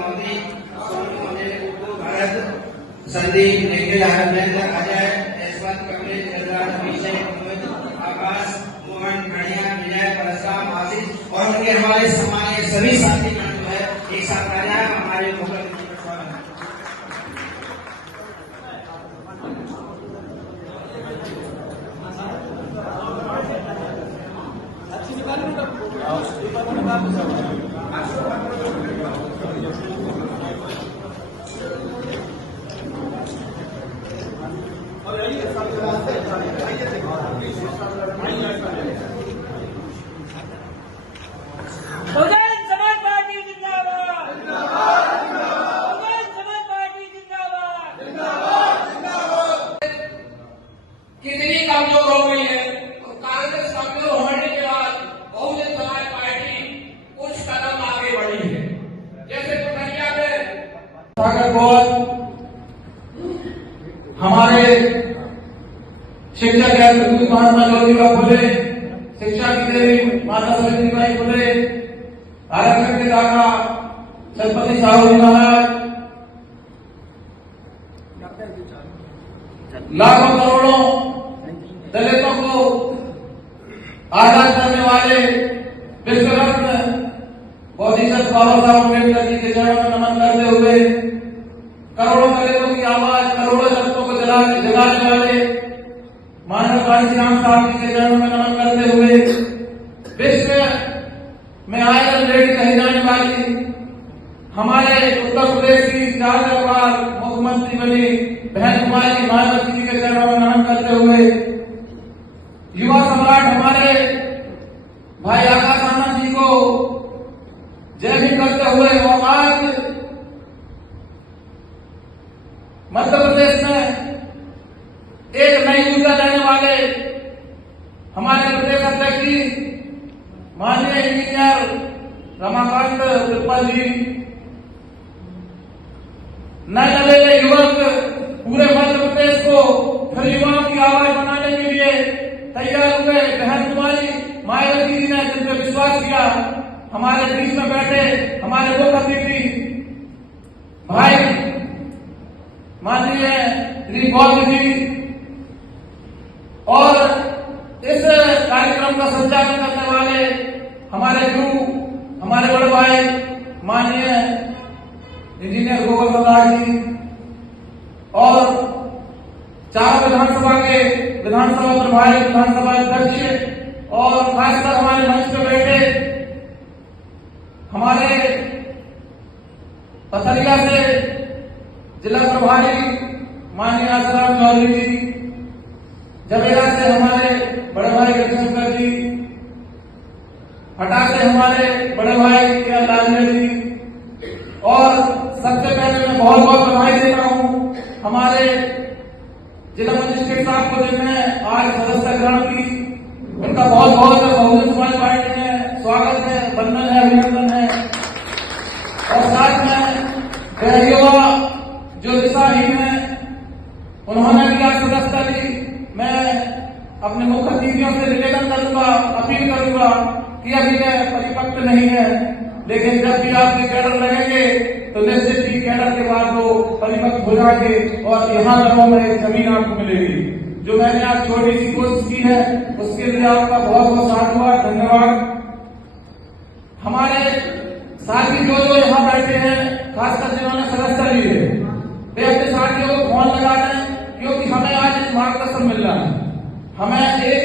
मोदी, सोनू, अनिल, गुड्डू, भरत, संदीप, निखिल, हरमेंद्र, अजय, यशवंत, कमलेश, जयराज, अभिषेक, मोहित, आकाश, मोहन, बढ़िया, विजय, परशुराम, आशीष और उनके हमारे सम्मानीय सभी साथी जो है एक साथ आ जाए हमारे मुख्य अतिथि का स्वागत है। बहुजन समाज पार्टी जिंदाबाद, बहुजन समाज पार्टी जिंदाबाद। कितनी कमजोर हो गई है और कांग्रेस कमजोर होने के बाद बहुजन समाज पार्टी कुछ कदम आगे बढ़ी है। जैसे पुठनिया में सागर कौर हमारे शिक्षक है महात्मा ज्योतिबा फुले, शिक्षा की देवी माता सावित्रीबाई फुले, आरक्षण के दाता छत्रपति साहू जी महाराज, लाखों करोड़ों दलितों को आजाद करने वाले विश्व रत्न बोधिसत्व बाबा साहब अम्बेडकर जी के चरणों में नमन करते हुए करोड़ों दलितों की आवाज, करोड़ों दलितों को जगाने वाले मानव कांसी राम साहब जी के चरणों में नमन करते हुए विश्व में आयरन लेडी कही जाने वाली हमारे उत्तर प्रदेश की 4 बार मुख्यमंत्री बनी बहन कुमारी मायावती जी के चरणों में नमन करते हुए युवा सम्राट हमारे भाई आकाश आनंद जी को जय भी करते हुए और आज मध्य प्रदेश में एक नई ऊर्जा देने वाले हमारे प्रदेश अध्यक्ष जी माननीय इंजीनियर रमाकांत त्रिपाठी जी, नए नवेले युवक पूरे मध्य प्रदेश को फिर युवाओं की आवाज बनाने के लिए तैयार हुए बहन कुमारी मायावती जी ने जिन पर विश्वास किया, हमारे बीच में बैठे हमारे मुख्य अतिथि भाई माननीय श्री गौतम जी और इस कार्यक्रम का संचालन करने वाले हमारे गुरु, हमारे बड़े भाई माननीय इंजीनियर गोपाल प्रसाद जी और 4 विधानसभा के विधानसभा प्रभारी, विधानसभा अध्यक्ष और खासकर हमारे मंच पर बैठे हमारे पथरिया से जिला प्रभारी माननीय आसाराम चौधरी जी, जबेरा से हमारे बड़े भाई रविशंकर जी, हटा से हमारे बड़े भाई लालने जी और सबसे पहले मैं बहुत बहुत बधाई देता हूं हमारे जिला मजिस्ट्रेट साहब को जिन्होंने आज सदस्यता ग्रहण की, उनका बहुत बहुत बहुजन समाज पार्टी में स्वागत है, वंदन है, अभिनंदन है। और साथ में वह युवा जो दिशाहीन है उन्होंने भी आज सदस्यता ली। मैं अपने मुख्य अतिथियों से निवेदन करूंगा, अपील करूंगा कि अभी यह परिपक्व नहीं है, लेकिन जब भी आपके कैडर लगेंगे तो निश्चित ही कैडर के बाद वो परिपक्व हो जाएंगे और यहाँ गांव में एक जमीन आपको मिलेगी। जो मैंने आज छोटी सी कोशिश की है उसके लिए आपका बहुत बहुत साधुवाद, धन्यवाद। हमारे साथी जो यहाँ बैठे हैं, खासकर जिन्होंने सदस्यता ली है, वे अपने साथियों को फोन लगा दें, क्योंकि हमें आज एक मार्गदर्शन मिल रहा है, हमें एक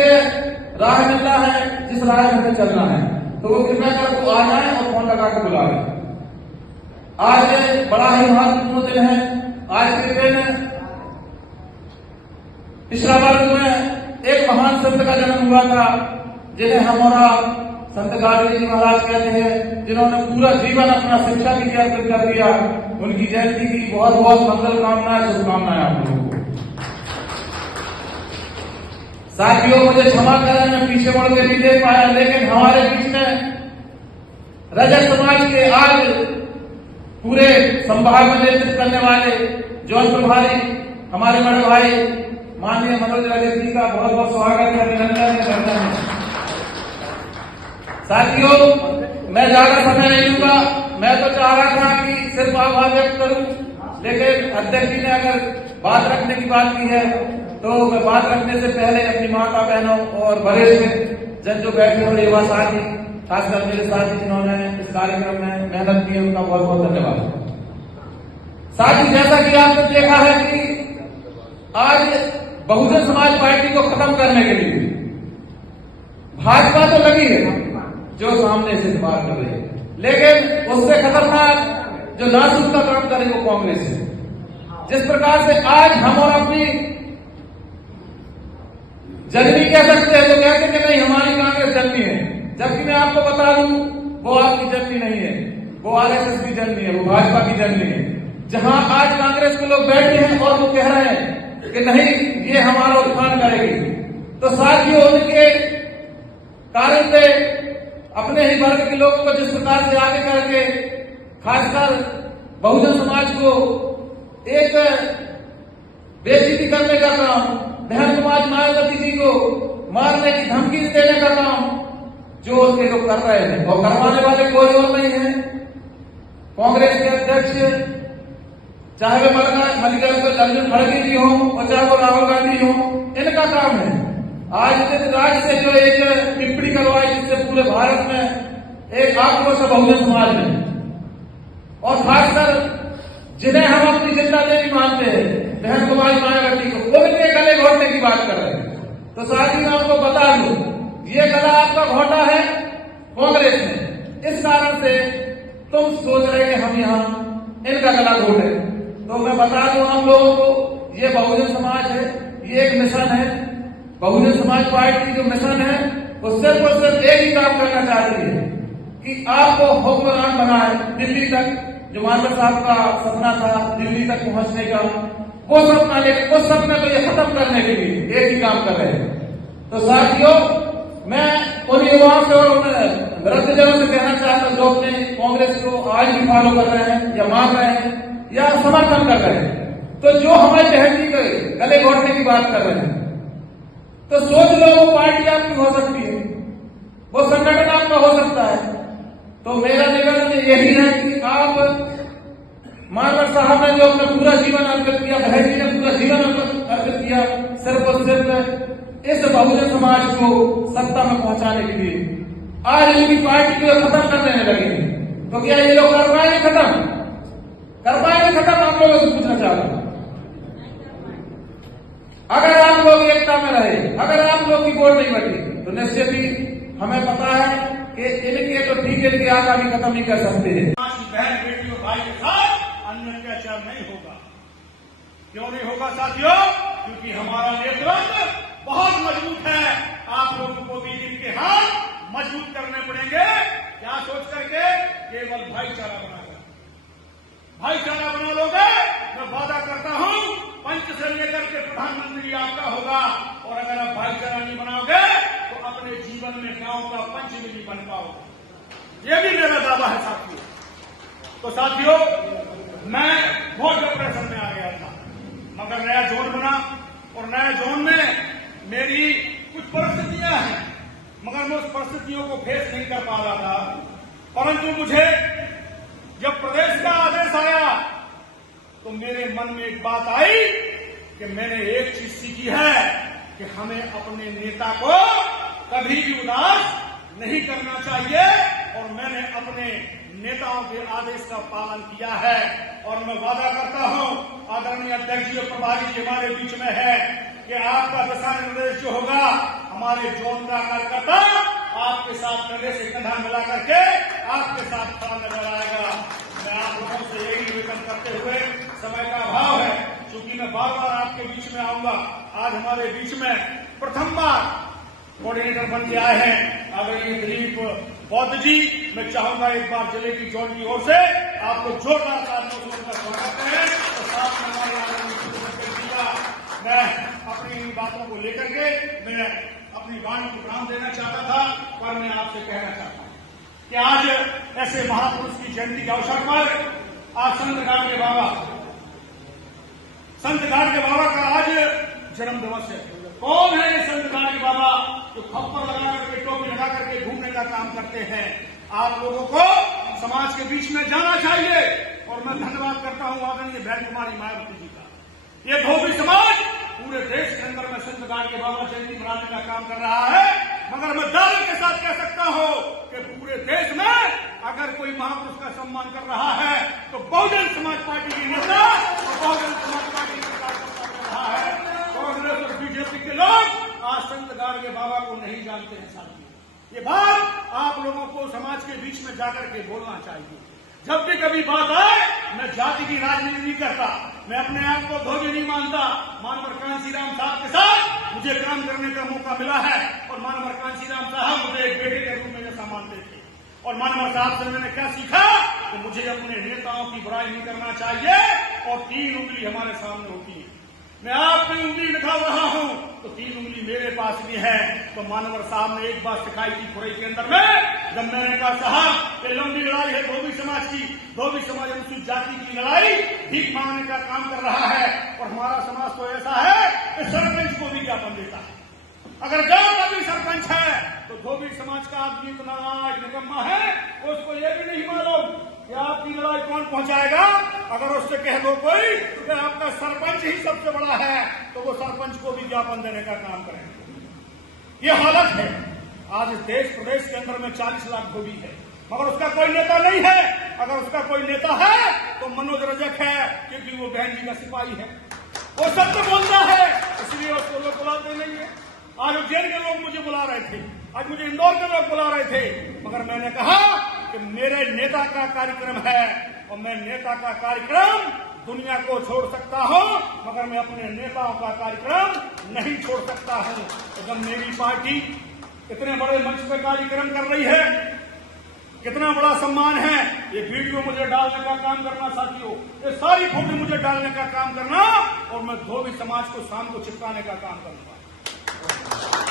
राह मिल रहा है जिस राह में हमें चलना है। तो वो कृपया कर वो आ जाए और फोन लगा के बुला लें। आज बड़ा ही महत्वपूर्ण दिन है। आज के दिन पिछला वर्ष में एक महान संत का जन्म हुआ था, जिन्हें हमारा संत गाड़ी जी महाराज कहते हैं, जिन्होंने पूरा जीवन अपना शिक्षा के लिए अर्पित कर दिया। उनकी जयंती की बहुत बहुत मंगल कामनाएं, शुभकामनाएं आप लोगों को। साथियों, मुझे क्षमा करें, मैं पीछे मुड़ के नहीं देख पाया, लेकिन हमारे बीच में रजक समाज के आज पूरे संभाग में नेतृत्व करने वाले जौन प्रभारी हमारे बड़े भाई माननीय मनोज रजक जी का बहुत बहुत स्वागत है, अभिनंदन है। साथियों, मैं ज्यादा समय नहीं लूंगा। मैं तो चाह रहा था कि सिर्फ आभार व्यक्त करूं, लेकिन अध्यक्ष जी ने अगर बात रखने की बात की है तो मैं बात रखने से पहले अपनी माता बहनों और वरिष्ठ जन जो बैठे हुए युवा साथी, खासकर मेरे साथी जिन्होंने इस कार्यक्रम में मेहनत की है, उनका बहुत बहुत धन्यवाद। साथ ही जैसा कि आपने देखा है कि आज बहुजन समाज पार्टी को खत्म करने के लिए भाजपा तो लगी है जो सामने से बात कर रही है, लेकिन उससे खतरनाक जो नासूर का काम करे वो कांग्रेस है। जिस प्रकार से आज हम और अपनी जननी कह सकते हैं, जो कहते हैं कि नहीं हमारी कांग्रेस जननी है, जबकि मैं आपको बता दूं वो आपकी जननी नहीं है, वो आरएसएस की जननी है, वो भाजपा की जननी है। जहां आज कांग्रेस के लोग बैठे हैं और वो कह रहे हैं कि नहीं ये हमारा उत्थान करेगी, तो साथियों उनके कारण से अपने ही वर्ग के लोगों को जिस प्रकार से आगे करके खासकर बहुजन समाज को एक बेइज्जती करने का काम, बहन समाज मायावती जी को मारने की धमकी देने का काम जो उनके लोग कर रहे हैं, और करवाने वाले कोई और नहीं है, कांग्रेस के अध्यक्ष चाहे वे मल्लिकार्जुन खड़गे जी हो और चाहे वो राहुल गांधी हो, इनका काम है। आज जिस राज्य से जो एक टिप्पणी करवाई जिससे पूरे भारत में एक आक्रोश है बहुजन समाज में, और खासकर जिन्हें हम अपनी जिंदा देवी मानते हैं बहन कुमारी मायावती को, वो इनके गले घोटने की बात कर रहे हैं। तो साथ ही मैं आपको बता दूं ये गला आपका घोटा है कांग्रेस ने, इस कारण से तुम सोच रहे कि हम यहाँ इनका गला घोटे। तो मैं बता दूं हम लोगों को ये बहुजन समाज है, ये एक मिशन है। बहुजन समाज पार्टी जो मिशन है वो सिर्फ और सिर्फ एक ही काम करना चाहती है कि आपको हुक्मरान बनाए दिल्ली तक, जो मानव साहब का सपना था दिल्ली तक पहुंचने का, वो सपना लेकर उस सपने को ये खत्म करने के लिए एक ही काम कर रहे हैं। तो साथियों मैं उन युवाओं से और वृद्धजनों से कहना चाहता हूं जो अपने कांग्रेस को आज भी फॉलो कर रहे हैं या मान रहे हैं या समर्थन कर रहे हैं, तो जो हमारी बहन जी के गले घोटने की बात कर रहे हैं, तो सोच लो वो पार्टी आपकी हो सकती है, वो संगठन आपका हो सकता है। तो मेरा निवेदन यही है कि आप मानव साहब ने जो अपना पूरा जीवन अर्पित किया, बहन जी ने पूरा जीवन अर्पित किया सिर्फ और सिर्फ इस बहुजन समाज को सत्ता में पहुंचाने के लिए, आज इनकी पार्टी को खत्म करने लगे, तो क्या ये लोग कर पाएंगे खत्म? कर पाएंगे खत्म? आप लोगों से पूछना चाहता हूं। अगर आप लोग एकता में रहे, अगर आप लोग की वोट नहीं बटी, तो निश्चित ही हमें पता है कि इनके तो ठीक है, इनकी आंख भी खत्म नहीं कर सकते हैं। बहन बेटी और भाई के साथ अन्य अत्याचार नहीं होगा। क्यों नहीं होगा साथियों? क्योंकि हमारा नेतृत्व बहुत मजबूत है। आप लोगों को भी इनके हाथ मजबूत करने पड़ेंगे। क्या सोच करके? केवल भाईचारा बनाकर। भाईचारा बना लोगे, मैं वादा करता हूं पंच से लेकर के प्रधानमंत्री आपका होगा, और अगर आप भाईचारा नहीं बनाओगे तो अपने जीवन में गांव का पंच भी नहीं बन पाओगे। ये भी मेरा दावा है साथियों। तो साथियों मैं बहुत डिप्रेशन में आ गया था, मगर नया जोन बना, और नए जोन में मेरी कुछ परिस्थितियां हैं, मगर मैं उस परिस्थितियों को फेस नहीं कर पा रहा था। परंतु मुझे जब प्रदेश का आदेश आया तो मेरे मन में एक बात आई कि मैंने एक चीज सीखी है कि हमें अपने नेता को कभी भी उदास नहीं करना चाहिए, और मैंने अपने नेताओं के आदेश का पालन किया है। और मैं वादा करता हूं आदरणीय अध्यक्ष जी और प्रभारी जी हमारे बीच में है कि आपका दिशा निर्देश जो होगा, हमारे जोन का कार्यकर्ता आपके साथ कंधे से कंधा मिला करके आपके साथ खड़ा नजर आएगा। मैं आप लोगों से यही निवेदन करते हुए, समय का अभाव है, चूंकि मैं बार बार आपके बीच में आऊंगा, आज हमारे बीच में प्रथम बार कोऑर्डिनेटर बन के आए हैं आदरणीय दिलीप बौद्ध जी। मैं चाहूंगा एक बार जिले की जोन की ओर से आपको जोरदार तालियों से उनका स्वागत करें, और साथ में हमारे मैं अपनी बातों को लेकर के मैं अपनी वाणी को विराम देना चाहता था, पर मैं आपसे कहना चाहता हूं कि आज ऐसे महापुरुष की जयंती के अवसर पर आज संत गाड़गे बाबा का आज जन्म दिवस है। कौन है ये संत गाड़गे बाबा जो खप्पर लगा करके, टोपी लगा करके घूमने का काम करते हैं? आप लोगों को समाज के बीच में जाना चाहिए। और मैं धन्यवाद करता हूं आदरणीय बहन कुमारी मायावती जी का। ये धोबी समाज पूरे देश के अंदर में संत गाड़ के बाबा जयंती मनाने का काम कर रहा है, मगर मैं दावे के साथ कह सकता हूं कि पूरे देश में अगर कोई महापुरुष का सम्मान कर रहा है तो बहुजन समाज पार्टी के नेता और बहुजन समाज पार्टी के कार्यकर्ता कर रहा है। कांग्रेस और बीजेपी के लोग आज संत गाड़ के बाबा को नहीं जानते हैं साथियों। ये बात आप लोगों को समाज के बीच में जाकर के बोलना चाहिए। जब भी कभी बात आए, मैं जाति की राजनीति नहीं करता, मैं अपने आप को धोबी नहीं मानता। मानवर कांशीराम साहब के साथ मुझे काम करने का मौका मिला है और मानवर कांशीराम साहब मुझे एक बेटे के रूप में जैसा मानते थे। और मानवर साहब से मैंने क्या सीखा कि मुझे अपने नेताओं की बुराई नहीं करना चाहिए और 3 उंगली हमारे सामने होती है। मैं आप पे उंगली दिखा रहा हूं तो 3 उंगली मेरे पास भी है। तो मानवर साहब ने एक बात सिखाई थी खुरई के अंदर में, जब मैंने कहा साहब ये लंबी लड़ाई है धोबी समाज की, धोबी समाज अनुसूचित जाति की लड़ाई भीख मांगने का काम कर रहा है और हमारा समाज तो ऐसा है कि सरपंच को भी ज्ञापन देता है। अगर गांव का भी सरपंच है तो धोबी समाज का आदमी इतना नालायक निकम्मा है उसको ये भी नहीं मालूम कि आपकी लड़ाई कौन पहुंचाएगा। अगर उससे कह दो कोई कि आपका सरपंच ही सबसे बड़ा है तो वो सरपंच को भी ज्ञापन देने का काम करेंगे। ये हालत है आज इस देश प्रदेश के अंदर में 40 लाख धोबी है, मगर उसका कोई नेता नहीं है। अगर उसका कोई नेता है तो मनोज रजक है, क्योंकि वो बहन जी का सिपाही है, वो सत्य बोलता है, इसलिए उसको लोग बुलाते नहीं है। आज उज्जैन के लोग मुझे बुला रहे थे, आज मुझे इंदौर के लोग बुला रहे थे, मगर मैंने कहा कि मेरे नेता का कार्यक्रम है और मैं नेता का कार्यक्रम दुनिया को छोड़ सकता हूं, मगर मैं अपने नेताओं का कार्यक्रम नहीं छोड़ सकता हूं। तो जब मेरी पार्टी इतने बड़े मंच पे कार्यक्रम कर रही है, कितना बड़ा सम्मान है। ये वीडियो मुझे डालने का काम करना साथियों, ये सारी फोटो मुझे डालने का काम करना और मैं धोबी समाज को शाम को चिपकाने का काम करूंगा,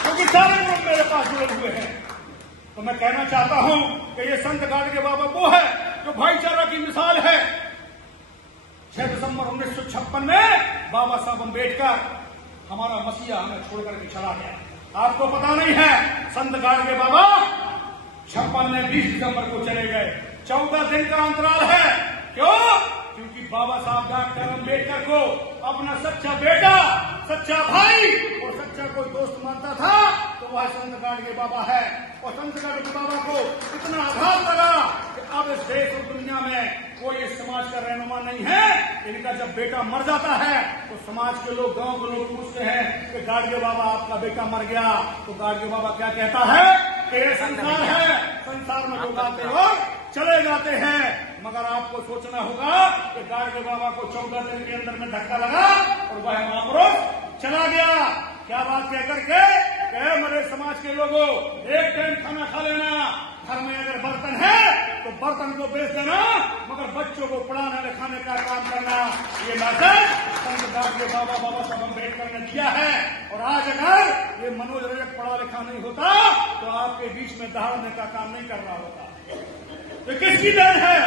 क्योंकि सारे लोग मेरे पास जुड़े हुए हैं। तो मैं कहना चाहता हूं कि ये संत गाड़ के बाबा वो है जो भाईचारा की मिसाल है। 6 दिसंबर 1956 में बाबा साहब अम्बेडकर हमारा मसीहा हमें छोड़कर के चला गया। आपको पता नहीं है संत गाड़ के बाबा 56 में 20 दिसंबर को चले गए। 14 दिन का अंतराल है। क्यों? क्योंकि बाबा साहब डॉक्टर अम्बेडकर को अपना सच्चा बेटा, सच्चा भाई और सच्चा कोई दोस्त मानता था, तो वह संत गाड़ के बाबा है। और संत गाड़ के बाबा को इतना आघात लगा कि अब इस देश और दुनिया में कोई इस समाज का रहनुमा नहीं है। इनका जब बेटा मर जाता है तो समाज के लोग, गांव के लोग पूछते हैं कि गाड़ के बाबा आपका बेटा मर गया, तो गाड़ के बाबा क्या कहता है कि ये संसार है, संसार में लोग आते और चले जाते हैं, मगर आपको सोचना होगा कि गाड़ के बाबा को 14 दिन के अंदर में धक्का लगा और वह महापुरुष चला गया। क्या बात कह करके मेरे समाज के लोगों, एक टाइम खाना खा लेना, घर में अगर बर्तन है तो बर्तन को बेच देना, मगर बच्चों को पढ़ाने लिखाने का काम करना, ये मैसेज संत गाड़ के बाबा बाबा साहब अम्बेडकर ने दिया है। और आज अगर ये मनोज रजक पढ़ा लिखा नहीं होता तो आपके बीच में दहाड़ने का काम नहीं कर रहा होता। तो किसकी देन है?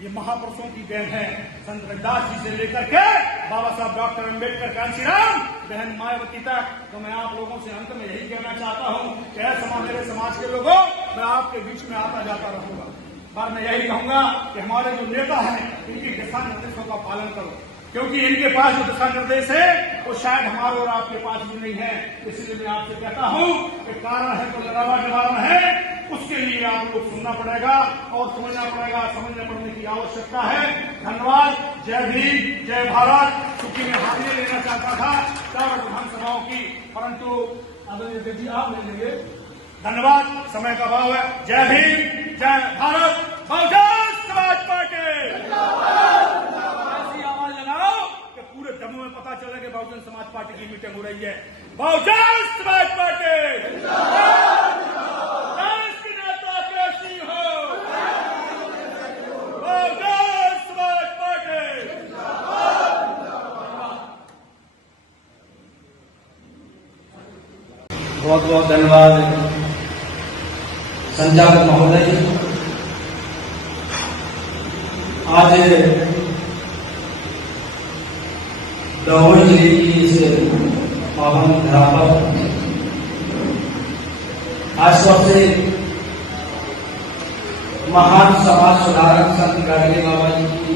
ये महापुरुषों की देन है। संत रविदास जी से लेकर के बाबा साहब डॉक्टर अम्बेडकर, कांशीराम, बहन मायावती तक। तो मैं आप लोगों से अंत में यही कहना चाहता हूं कि मेरे समाज के लोगों, मैं आपके बीच में आता जाता रहूंगा। पर मैं यही कहूंगा कि हमारे जो नेता हैं इनकी दिशा निर्देशों का पालन करो, क्योंकि इनके पास जो दिशा निर्देश है वो शायद हमारे और आपके पास भी नहीं है। इसलिए मैं आपसे कहता हूं कि कारण है तो लगावा निवारण है, उसके लिए आप लोग सुनना पड़ेगा और समझना पड़ेगा, समझने पड़ने की आवश्यकता है। धन्यवाद। जय भीम, जय भारत। चूंकि मैं हाजिरी लेना चाहता था 4 विधानसभाओं की, परंतु आदरणीय दीदी आप ले लेंगे। धन्यवाद, समय का अभाव है। जय भीम, जय भारत, बहुजन समाज पार्टी। ऐसी आवाज लगाओ कि पूरे जम्मू में पता चले कि बहुजन समाज पार्टी की मीटिंग हो रही है। बहुजन समाज पार्टी बहुत बहुत धन्यवाद संचालक महोदय। आज दमोह जिले की इस पावन धरा पर आज सबसे महान समाज सुधारक संत गाडगे बाबा जी की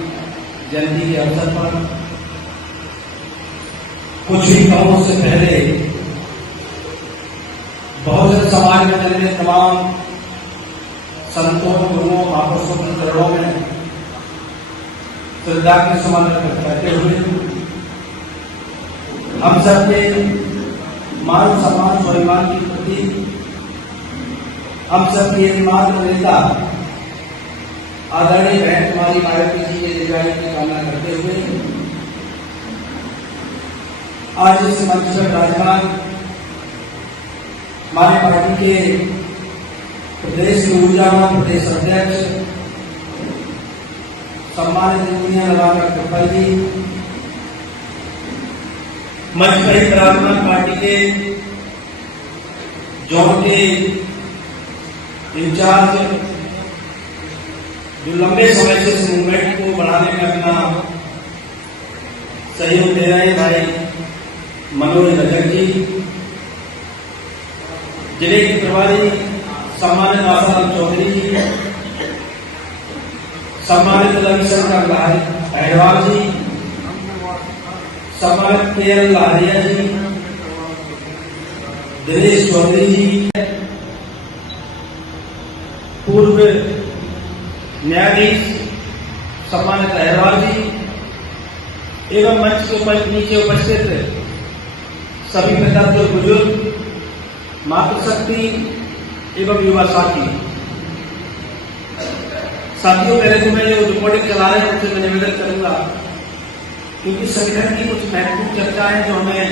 जयंती के अवसर पर कुछ ही कहूं उससे पहले बहुजन समाज में चलने तमाम संतों, गुरुओं, महापुरुषों के चरणों में श्रद्धा के समान करते हुए हम सबके मान सम्मान स्वाभिमान के प्रति हम सबके एकमात्र नेता आदरणीय बहन कुमारी मायावती जी के दीर्घायु की कामना करते हुए आज इस मंच पर विराजमान हमारे पार्टी के प्रदेश के ऊर्जावान प्रदेश अध्यक्ष सम्मानित इंजीनियर रवाकर कृपा जी, मंच पर ही विराजमान पार्टी के जोन के इंचार्ज जो लंबे समय से इस मूवमेंट को बढ़ाने में अपना सहयोग दे रहे हैं भाई मनोज रजक जी, जिले के प्रभारी सम्मानित आसाराम चौधरी जी, सम्मानित रविशंकर अहरवाल जी, सम्मानित KL लारिया जी, दिनेश चौधरी जी, पूर्व न्यायाधीश सम्मानित अहरवाल जी एवं मंच के नीचे उपस्थित सभी प्रदर्शित बुजुर्ग, मातृशक्ति एवं युवा साथी। साथियों, पहले तो मैं जो रिकॉर्डिंग चला रहे हैं उनसे मैं निवेदन करूंगा, क्योंकि संगठन की कुछ महत्वपूर्ण चर्चाएं जो हमें